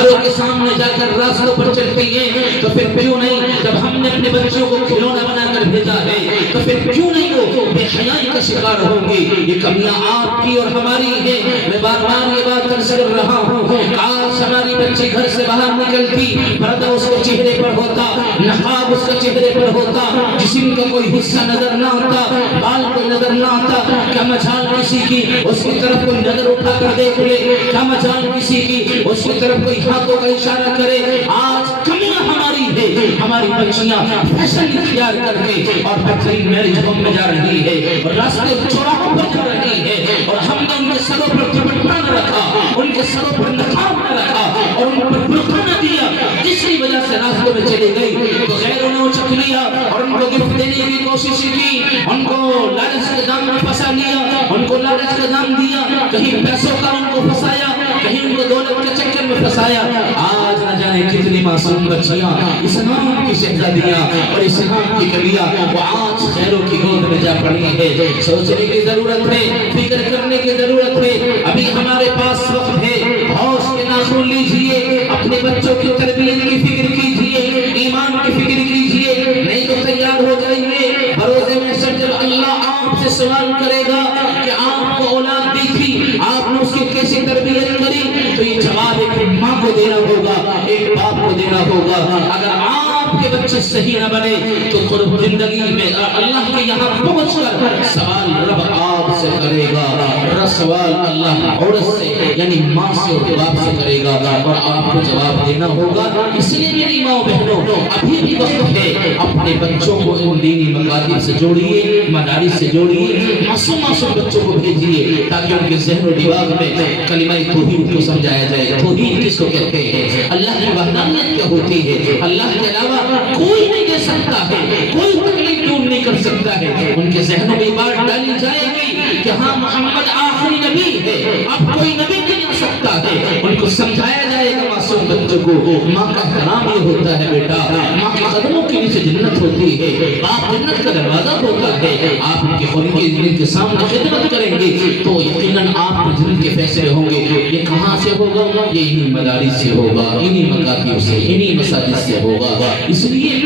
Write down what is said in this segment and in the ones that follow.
ستاروں کے سامنے جا کر راستوں پر چلتی ہیں تو پھر کیوں نہیں جب ہم نے اپنے بچوں کو کھلونا بنا کر بھیجا ہے تو پھر کیوں نہیں وہ بے حیائی کا شکار ہوں گے؟ یہ کمیاں آپ کی اور ہماری ہے۔ میں بار بار یہ بات عرض کر رہا ہوں، کاش ہماری بچی گھر سے باہر نکلتی پردہ اس کے چہرے پر ہوتا، نقاب اس کے چہرے پر ہوتا، جسم کا کوئی حصہ نظر نہ آتا، بال کوئی نظر نہ آتا، کیا مجال کسی کی اس کی طرف کوئی نظر اٹھا کر دیکھ لے، کیا مجال کسی کی اس کی طرف کوئی ہاتھوں کا اشارہ کرے۔ آج کمیاں ہماری ہے، ہماری بچیاں فیشن اختیار کر کے اور بہترین میرج ہوم میں جا رہی ہے اور راستے چوراہوں پر جا رہی ہے، اور ہم نے ان کے سروں پر دوپٹہ نہ رکھا، ان کے سروں پر نقاب نہ رکھا اور ان پر برقع نہ دیا، جس کی وجہ سے راستوں میں چلی گئی تو غیروں نے اچک لیا اور ان کو گفٹ دینے کی کوشش کی، ان کو لالچ کے دام میں پھنسا لیا، ان کو لالچ کا دام دیا، کہیں پیسوں کا ان کو پھنسایا، کہیں ان کو دولت کے چکر میں پھنسایا۔ آج نہ جانے کتنی معصوم بچیاں اسلام کی شہزادیاں اور اسلام کی کلیاں وہ آج خیروں کی گود میں جا پڑی ہے۔ سوچنے کی ضرورت ہے، فکر کرنے کی ضرورت ہے، ابھی ہمارے پاس وقت ہے، ہوش کے ناخن لیجئے، اپنے بچوں کی تربیت کی فکر کیجئے، ایمان کی فکر کیجئے، نہیں تو تیار ہو جائیے بروز محشر جب اللہ آپ سے سوال کرے گا کہ آپ کو اولاد دی تھی، آپ نے اس کی کیسی تربیت کری، تو یہ جواب ایک ماں کو دینا ہوگا، ایک باپ کو دینا ہوگا۔ اگر آپ کے بچے صحیح نہ بنے تو قرب زندگی میں اللہ کے یہاں پہنچ کر سوال رب آپ سے کرے گا، سوال اللہ عورت سے یعنی ماں سے اور باپ سے کرے گا اور آپ کو جواب دینا ہوگا۔ اس لیے میری ماں بہنوں ابھی بھی وقت ہے، اپنے بچوں کو ان دینی مکاتب سے جوڑیے، مدارس سے جوڑیے، معصوم بچوں کو بھیجیے تاکہ ان کے ذہن و دماغ میں کلمہ توحید کو سمجھایا جائے۔ توحید کس کو کہتے ہیں؟ اللہ کی وحدانیت کیا ہوتی ہے؟ اللہ کے علاوہ کوئی نہیں دے سکتا ہے، کوئی تکلیف دور نہیں کر سکتا ہے۔ ان کے ذہنوں میں بات ڈالی جائے گی کہ ہاں محمد آخری نبی ہے، اب کوئی نبی نہیں ہو سکتا ہے۔ ان کو سمجھایا جائے گا معصوم بچوں کو ماں کا احترام یہ ہوتا ہے بیٹا، ماں کے قدموں کے نیچے جنت ہوتی ہے، باپ جنت کا دروازہ ہوتا ہے۔ آپ ان کے خون کے سامنے خدمت کریں گے تو یقیناً آپ کے جنت کے فیصلے ہوں گے۔ یہ کہاں سے ہوگا؟ یہ انہی مدارس سے ہوگا، انہی مکاتب سے، انہی مساجد سے ہوگا۔ اس لیے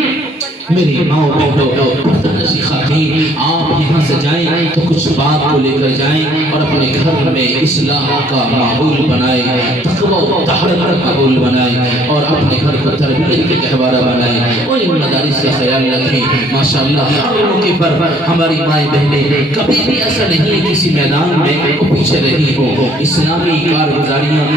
میری ماں بہنوں پردہ نشی خواتین، آپ یہاں سے جائیں تو کچھ بات کو لے کر جائیں اور اپنے گھر میں اصلاح کا ماحول بنائیں، تقوی و طہارت کا ماحول بنائیں اور اپنے گھر کو تربیت کے گہوارہ بنائیں اور ان مدارس کا خیال رکھیں۔ ماشاءاللہ ہر موقع پر ہماری مائیں بہنیں کبھی بھی ایسا نہیں کسی میدان میں وہ پیچھے رہی ہو۔ اسلامی کارگزاریاں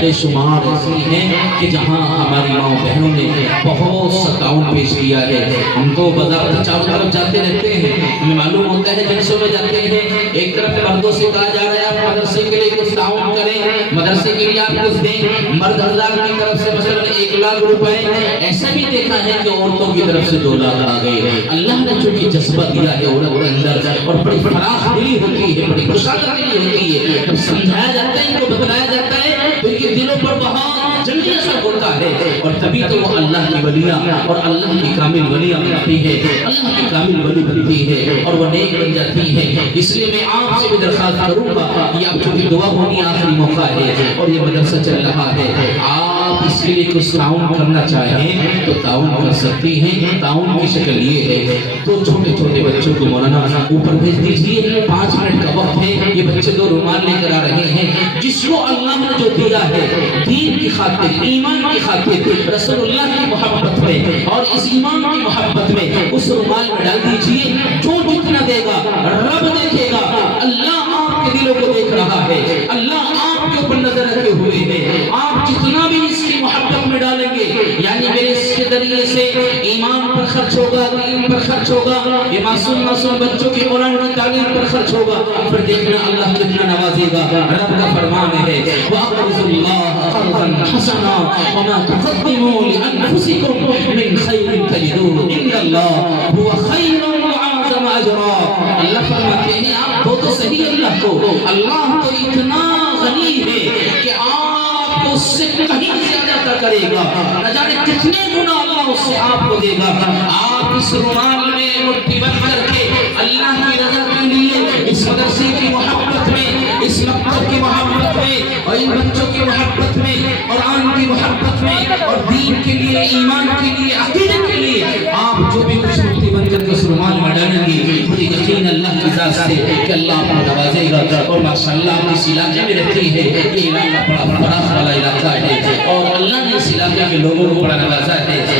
بے شمار ایسی ہیں کہ جہاں ہماری ماں بہنوں نے بہت سا تعاون پیش کیا ہے۔ ہم تو بازار چاروں طرف جاتے رہتے ہیں، ہمیں معلوم ہوتا ہے جلسوں میں جاتے ہیں، ایک طرف مردوں سے کہا جا رہا ہے آپ مدرسے کے لیے کچھ تعاون کریں، مدرسے کے لیے آپ کچھ دیں، مرد حضرات کی طرف سے مثلا 1 لاکھ روپے، ایسا بھی دیکھا ہے کہ عورتوں کی طرف سے 2 لاکھ آ گئے۔ اللہ نے چونکہ جذبہ دیا ہے عورت کے اندر اور بڑی فراخ دلی ہوتی ہے، بڑی خوشحال دلی ہوتی ہے، جب سمجھایا جاتا ہے ان کو بتلایا جاتا ہے تو ان کے دلوں پر بہت جلدی اثر ہوتا ہے اور تبھی تو وہ اللہ کی ولیاں اور اللہ کی کامل ولیاں بنتی ہے، اللہ کی کامل ولی بنتی ہے اور وہ نیک بن جاتی ہے۔ اس لیے میں آپ سے بھی درخواست کروں گا، یہ آپ کی دعا ہونی آخری موقع ہے اور یہ مدرسہ چل رہا ہے، آپ اس کے لیے کچھ تعاون کرنا چاہیں تو تعاون کر سکتی ہیں۔ تعاون کی شکل یہ ہے، 2 چھوٹے چھوٹے بچوں کو مولانا اوپر بھیج دیجیے، 5 منٹ کا وقت ہے، یہ بچے 2 رومال لے کر آ رہے ہیں، جس کو اللہ نے جو دیا ہے دین کی خاطر، ایمان کی خاطر، رسول اللہ کی محبت میں اور اس ایمان کی محبت میں اس رومال میں ڈال دیجئے۔ جو جتنا دے گا رب دیکھے گا، اللہ آپ کے دلوں کو دیکھ رہا ہے، اللہ آپ کے اوپر نظر رکھے ہوئے ہیں۔ آپ جتنا بھی اس کی محبت میں ڈالیں گے یعنی میرے اس کے ذریعے سے ایمان پر خرچ ہوگا، دین پر خرچ ہوگا، یہ معصوم بچوں کی قرآن کی تعلیم پر خرچ ہوگا، پھر دیکھنا اللہ کتنا نوازے گا۔ رب کا فرمان ہے وَأَقْرِضُوا اللَّهَ قَرْضًا حَسَنًا وَمَا تُقَدِّمُوا لِأَنفُسِكُم مِّن خَيْرٍ تَجِدُوهُ عِندَ اللَّهِ هُوَ خَيْرٌ وَأَعْظَمَ أَجْرًا۔ اللہ فرماتے ہیں آپ دو تو صحیح اللہ کو، اللہ تو اتنا غنی ہے کہ آپ کو اس سے کہیں زیادہ عطا کرے گا، نہ جانے کتنے گنا اللہ اس سے آپ کو دے گا۔ آپ اس رومال میں مٹھی بند کر کے اللہ کی رضا کے لیے اس مدرسے کی محبت میں، اس مکتب کی محبت میں اور ان بچوں کی محبت میں، قرآن کی محبت محبت میں اور دین کے لیے، ایمان کے لیے، عقیدے کے لیے آپ جو بھی کچھ مفتی بن کر کے سرمان میں ڈالیں گے، مجھے یقین اللہ کی ذات سے کہ اللہ آپ کو نوازے گا۔ اور ماشاءاللہ آپ اس علاقے میں رہتی ہے، یہ علاقہ بڑا فراخ والا علاقہ ہے اور اللہ نے اس علاقے کے لوگوں کو بڑا نوازا ہے۔